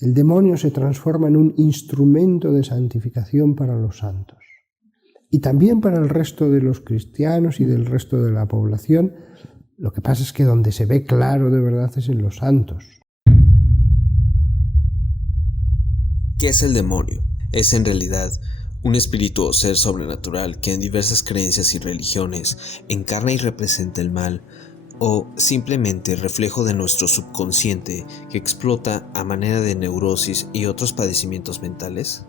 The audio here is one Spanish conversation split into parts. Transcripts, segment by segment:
El demonio se transforma en un instrumento de santificación para los santos. Y también para el resto de los cristianos y del resto de la población. Lo que pasa es que donde se ve claro de verdad es en los santos. ¿Qué es el demonio? Es en realidad un espíritu o ser sobrenatural que en diversas creencias y religiones encarna y representa el mal, o simplemente reflejo de nuestro subconsciente que explota a manera de neurosis y otros padecimientos mentales.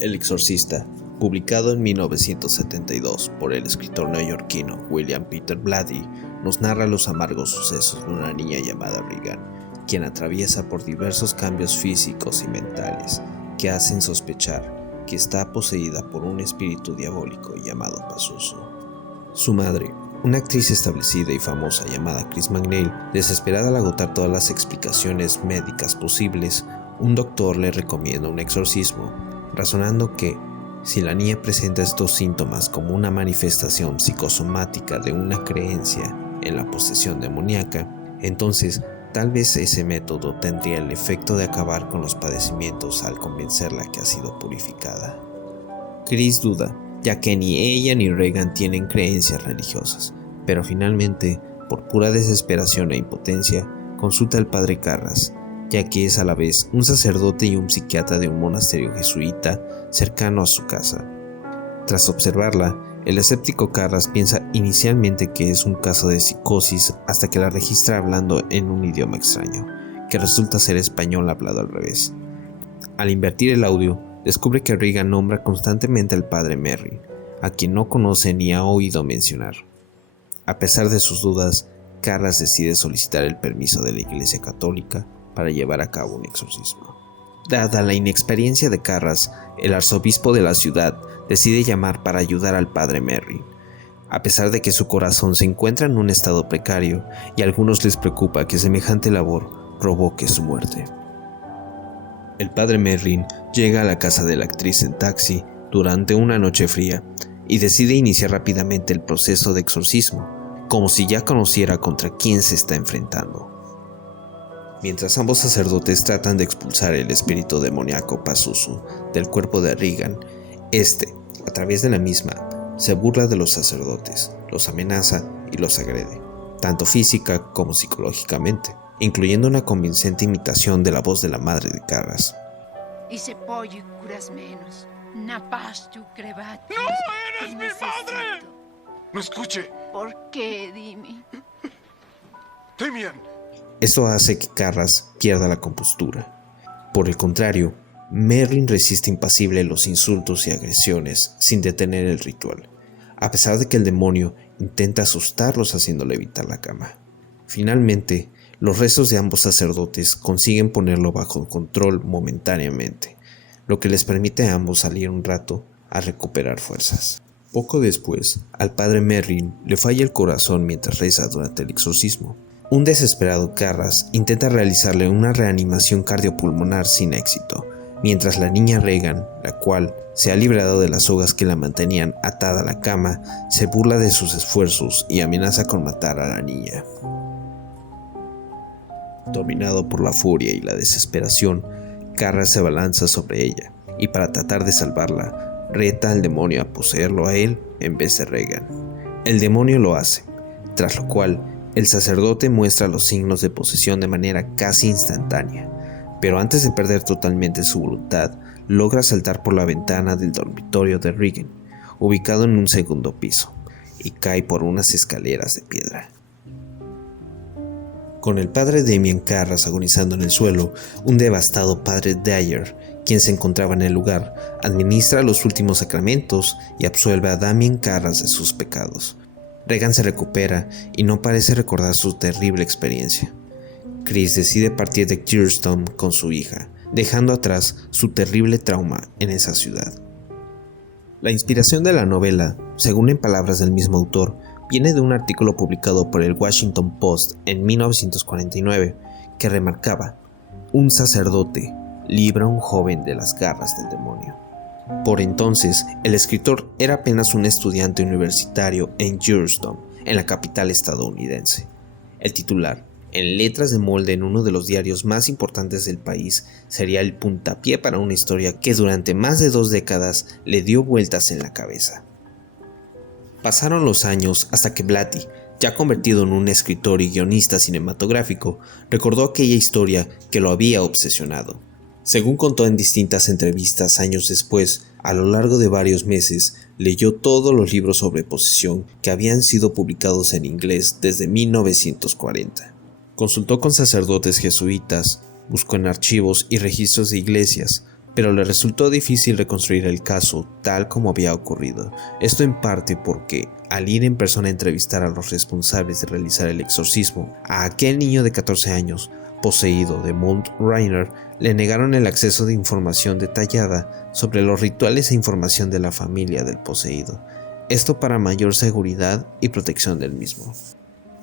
El Exorcista, publicado en 1972 por el escritor neoyorquino William Peter Blatty, nos narra los amargos sucesos de una niña llamada Regan, quien atraviesa por diversos cambios físicos y mentales que hacen sospechar que está poseída por un espíritu diabólico llamado Pazuzu. Su madre, una actriz establecida y famosa llamada Chris McNeil, desesperada al agotar todas las explicaciones médicas posibles, un doctor le recomienda un exorcismo, razonando que, si la niña presenta estos síntomas como una manifestación psicosomática de una creencia en la posesión demoníaca, entonces tal vez ese método tendría el efecto de acabar con los padecimientos al convencerla que ha sido purificada. Chris duda, ya que ni ella ni Regan tienen creencias religiosas, pero finalmente, por pura desesperación e impotencia, consulta al padre Carras, ya que es a la vez un sacerdote y un psiquiatra de un monasterio jesuita cercano a su casa. Tras observarla, el escéptico Carras piensa inicialmente que es un caso de psicosis hasta que la registra hablando en un idioma extraño, que resulta ser español hablado al revés. Al invertir el audio, descubre que Regan nombra constantemente al padre Merrin, a quien no conoce ni ha oído mencionar. A pesar de sus dudas, Carras decide solicitar el permiso de la Iglesia Católica para llevar a cabo un exorcismo. Dada la inexperiencia de Carras, el arzobispo de la ciudad decide llamar para ayudar al padre Merrin, a pesar de que su corazón se encuentra en un estado precario y a algunos les preocupa que semejante labor provoque su muerte. El padre Merrin llega a la casa de la actriz en taxi durante una noche fría y decide iniciar rápidamente el proceso de exorcismo, como si ya conociera contra quién se está enfrentando. Mientras ambos sacerdotes tratan de expulsar el espíritu demoníaco Pazuzu del cuerpo de Regan, a través de la misma, se burla de los sacerdotes, los amenaza y los agrede, tanto física como psicológicamente, incluyendo una convincente imitación de la voz de la madre de Carras. ¡No eres mi padre! ¡No escuche! ¿Por qué, dime? Damien. Esto hace que Carras pierda la compostura. Por el contrario, Merrin resiste impasible los insultos y agresiones sin detener el ritual, a pesar de que el demonio intenta asustarlos haciéndole evitar la cama. Finalmente, los restos de ambos sacerdotes consiguen ponerlo bajo control momentáneamente, lo que les permite a ambos salir un rato a recuperar fuerzas. Poco después, al padre Merrin le falla el corazón mientras reza durante el exorcismo. Un desesperado Carras intenta realizarle una reanimación cardiopulmonar sin éxito, mientras la niña Regan, la cual se ha librado de las sogas que la mantenían atada a la cama, se burla de sus esfuerzos y amenaza con matar a la niña. Dominado por la furia y la desesperación, Carras se abalanza sobre ella, y para tratar de salvarla, reta al demonio a poseerlo a él en vez de Regan. El demonio lo hace, tras lo cual el sacerdote muestra los signos de posesión de manera casi instantánea, pero antes de perder totalmente su voluntad, logra saltar por la ventana del dormitorio de Regan, ubicado en un segundo piso, y cae por unas escaleras de piedra. Con el padre Damien Carras agonizando en el suelo, un devastado padre Dyer, quien se encontraba en el lugar, administra los últimos sacramentos y absuelve a Damien Carras de sus pecados. Regan se recupera y no parece recordar su terrible experiencia. Chris decide partir de Georgetown con su hija, dejando atrás su terrible trauma en esa ciudad. La inspiración de la novela, según en palabras del mismo autor, viene de un artículo publicado por el Washington Post en 1949 que remarcaba: un sacerdote libra a un joven de las garras del demonio. Por entonces, el escritor era apenas un estudiante universitario en Georgetown, en la capital estadounidense. El titular, en letras de molde en uno de los diarios más importantes del país, sería el puntapié para una historia que durante más de 2 décadas le dio vueltas en la cabeza. Pasaron los años hasta que Blatty, ya convertido en un escritor y guionista cinematográfico, recordó aquella historia que lo había obsesionado. Según contó en distintas entrevistas años después, a lo largo de varios meses, leyó todos los libros sobre posesión que habían sido publicados en inglés desde 1940. Consultó con sacerdotes jesuitas, buscó en archivos y registros de iglesias, pero le resultó difícil reconstruir el caso tal como había ocurrido. Esto en parte porque, al ir en persona a entrevistar a los responsables de realizar el exorcismo, a aquel niño de 14 años, poseído de Mount Rainier, le negaron el acceso de información detallada sobre los rituales e información de la familia del poseído, esto para mayor seguridad y protección del mismo.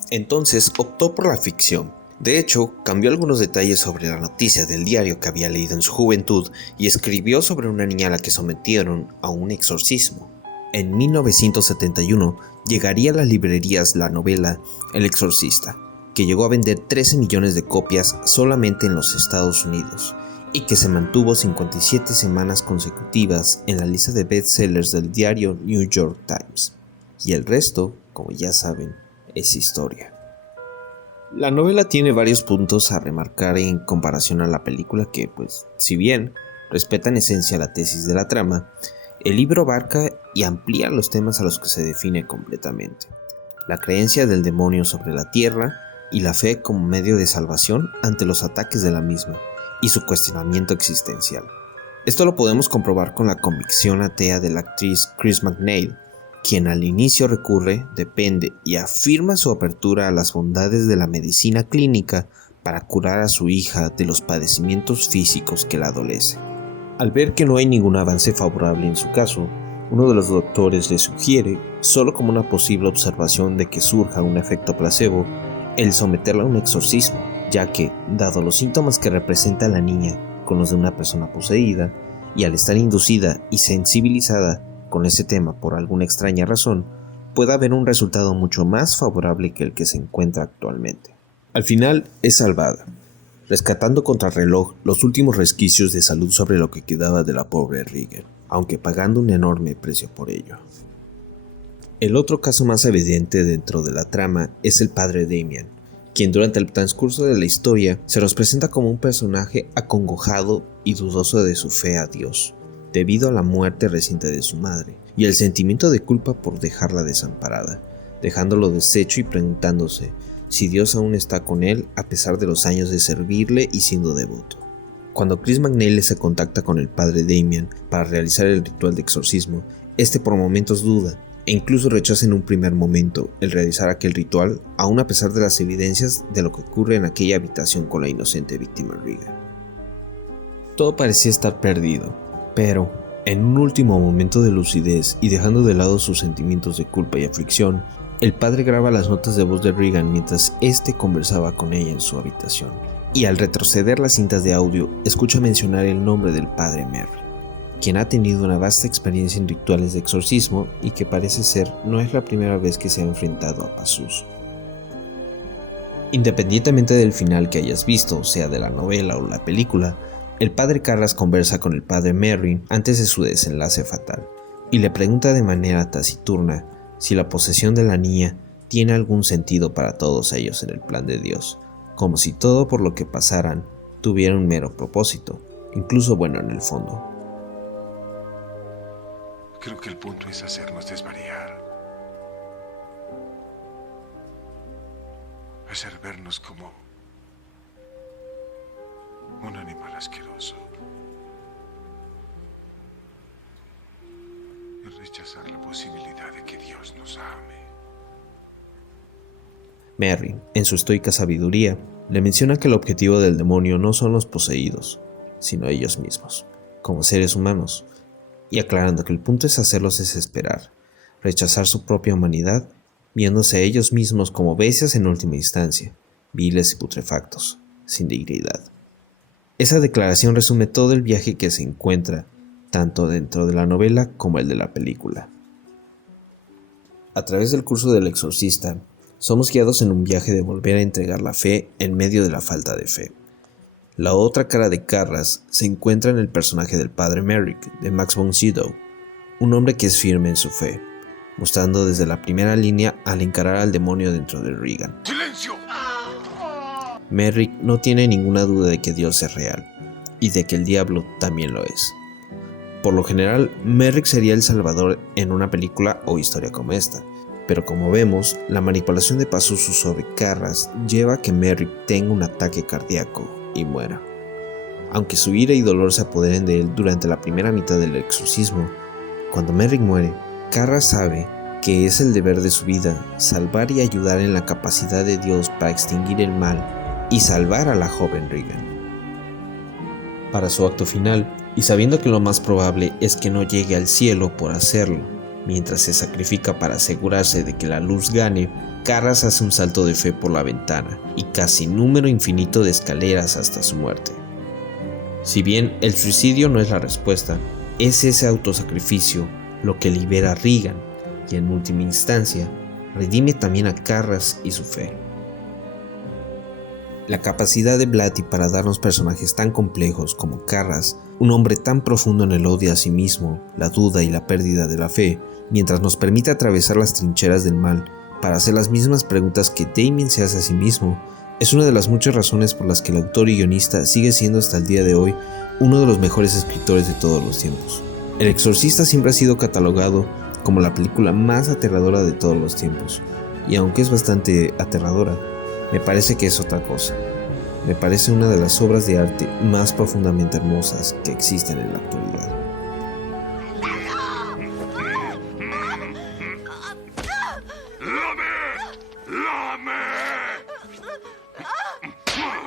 Entonces optó por la ficción. De hecho, cambió algunos detalles sobre la noticia del diario que había leído en su juventud y escribió sobre una niña a la que sometieron a un exorcismo. En 1971 llegaría a las librerías la novela El Exorcista, que llegó a vender 13 millones de copias solamente en los Estados Unidos y que se mantuvo 57 semanas consecutivas en la lista de bestsellers del diario New York Times. Y el resto, como ya saben, es historia. La novela tiene varios puntos a remarcar en comparación a la película que, pues, si bien respeta en esencia la tesis de la trama, el libro abarca y amplía los temas a los que se define completamente. La creencia del demonio sobre la tierra y la fe como medio de salvación ante los ataques de la misma, y su cuestionamiento existencial. Esto lo podemos comprobar con la convicción atea de la actriz Chris McNeil, quien al inicio recurre, depende y afirma su apertura a las bondades de la medicina clínica para curar a su hija de los padecimientos físicos que la adolece. Al ver que no hay ningún avance favorable en su caso, uno de los doctores le sugiere, solo como una posible observación de que surja un efecto placebo, el someterla a un exorcismo, ya que, dado los síntomas que representa la niña con los de una persona poseída, y al estar inducida y sensibilizada con ese tema por alguna extraña razón, puede haber un resultado mucho más favorable que el que se encuentra actualmente. Al final es salvada, rescatando contrarreloj los últimos resquicios de salud sobre lo que quedaba de la pobre Regan, aunque pagando un enorme precio por ello. El otro caso más evidente dentro de la trama es el padre Damien, quien durante el transcurso de la historia se nos presenta como un personaje acongojado y dudoso de su fe a Dios, debido a la muerte reciente de su madre, y el sentimiento de culpa por dejarla desamparada, dejándolo deshecho y preguntándose si Dios aún está con él a pesar de los años de servirle y siendo devoto. Cuando Chris McNeil se contacta con el padre Damien para realizar el ritual de exorcismo, este por momentos duda, e incluso rechaza en un primer momento el realizar aquel ritual, aun a pesar de las evidencias de lo que ocurre en aquella habitación con la inocente víctima Regan. Todo parecía estar perdido, pero, en un último momento de lucidez y dejando de lado sus sentimientos de culpa y aflicción, el padre graba las notas de voz de Regan mientras éste conversaba con ella en su habitación, y al retroceder las cintas de audio, escucha mencionar el nombre del padre Merry, quien ha tenido una vasta experiencia en rituales de exorcismo y que parece ser no es la primera vez que se ha enfrentado a Pazuzu. Independientemente del final que hayas visto, sea de la novela o la película, el padre Carras conversa con el padre Merry antes de su desenlace fatal, y le pregunta de manera taciturna si la posesión de la niña tiene algún sentido para todos ellos en el plan de Dios, como si todo por lo que pasaran tuviera un mero propósito, incluso bueno en el fondo. Creo que el punto es hacernos desvariar. Hacer vernos como un animal asqueroso. Y rechazar la posibilidad de que Dios nos ame. Merry, en su estoica sabiduría, le menciona que el objetivo del demonio no son los poseídos, sino ellos mismos, como seres humanos, y aclarando que el punto es hacerlos desesperar, rechazar su propia humanidad, viéndose a ellos mismos como bestias en última instancia, viles y putrefactos, sin dignidad. Esa declaración resume todo el viaje que se encuentra, tanto dentro de la novela como el de la película. A través del curso del exorcista, Somos guiados en un viaje de volver a entregar la fe en medio de la falta de fe. La otra cara de Carras se encuentra en el personaje del padre Merrick, de Max von Sydow, un hombre que es firme en su fe, mostrando desde la primera línea al encarar al demonio dentro de Regan. ¡Silencio! Merrick no tiene ninguna duda de que Dios es real, y de que el diablo también lo es. Por lo general, Merrick sería el salvador en una película o historia como esta, pero como vemos, la manipulación de Pazuzu sobre Carras lleva a que Merrick tenga un ataque cardíaco y muera. Aunque su ira y dolor se apoderen de él durante la primera mitad del exorcismo, cuando Merrick muere, Carras sabe que es el deber de su vida salvar y ayudar en la capacidad de Dios para extinguir el mal y salvar a la joven Regan. Para su acto final, y sabiendo que lo más probable es que no llegue al cielo por hacerlo, mientras se sacrifica para asegurarse de que la luz gane, Carras hace un salto de fe por la ventana y casi número infinito de escaleras hasta su muerte. Si bien el suicidio no es la respuesta, es ese autosacrificio lo que libera a Regan y en última instancia redime también a Carras y su fe. La capacidad de Blatty para darnos personajes tan complejos como Carras, un hombre tan profundo en el odio a sí mismo, la duda y la pérdida de la fe, mientras nos permite atravesar las trincheras del mal para hacer las mismas preguntas que Damien se hace a sí mismo, es una de las muchas razones por las que el autor y guionista sigue siendo hasta el día de hoy uno de los mejores escritores de todos los tiempos. El Exorcista siempre ha sido catalogado como la película más aterradora de todos los tiempos, y aunque es bastante aterradora, me parece que es otra cosa. Me parece una de las obras de arte más profundamente hermosas que existen en la actualidad. ¡Lame! ¡Lame!